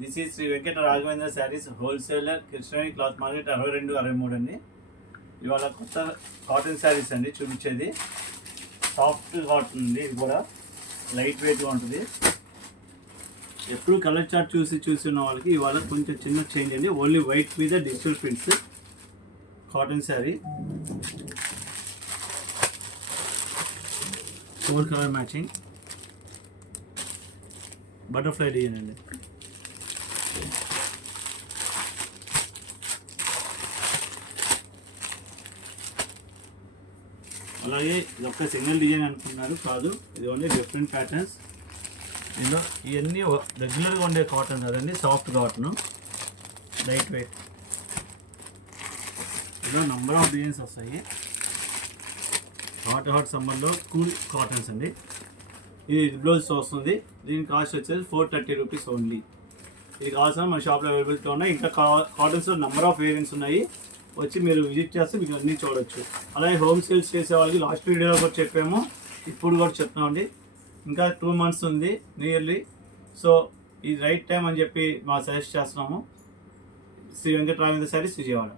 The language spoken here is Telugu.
This is Shri Venkata Raghavendra saris wholesaler Krishnaveni cloth market 6263 అండి. ఇవాళ కొత్త కాటన్ శారీస్ అండి చూపించేది. సాఫ్ట్ కాటన్ ఉంది, ఇది కూడా లైట్ వెయిట్గా ఉంటుంది. ఎప్పుడు కలర్ చార్ట్ చూసి ఉన్న వాళ్ళకి ఇవాళ కొంచెం చిన్న చేంజ్ అండి. ఓన్లీ వైట్ మీద digital prints cotton sari, 4 colour matching butterfly design అండి. అలాగే ఇది ఒక సింగిల్ డిజైన్ అనుకున్నారు, కాదు, ఇది ఓన్లీ డిఫరెంట్ ప్యాటర్న్స్. ఇందులో ఇవన్నీ రెగ్యులర్గా ఉండే కాటన్ కదండి, సాఫ్ట్ కాటన్, లైట్ వెయిట్. ఇలా నంబర్ ఆఫ్ డిజైన్స్ వస్తాయి. హాట్ సమ్మర్లో కూల్ కాటన్స్ అండి. ఇది బ్లౌజ్ వస్తుంది. దీని కాస్ట్ వచ్చేసి 430 రూపీస్ ఓన్లీ. ఇది కావాల్సిన మన షాప్లో అవైలబిలిటీ ఉన్నాయి. ఇంకా కాటన్స్లో నెంబర్ ఆఫ్ వేరియంట్స్ ఉన్నాయి. వచ్చి మీరు విజిట్ చేస్తే మీకు అన్నీ చూడవచ్చు. అలాగే హోమ్ సేల్స్ చేసే వాళ్ళకి లాస్ట్ వీడియోలో కూడా చెప్పాము, ఇప్పుడు కూడా చెప్తామండి. ఇంకా 2 months ఉంది నియర్లీ. సో ఈ రైట్ టైం అని చెప్పి మా సజెస్ట్ చేస్తున్నాము. శ్రీ వెంకట రాఘవేంద్ర శారీస్ విజయవాడ.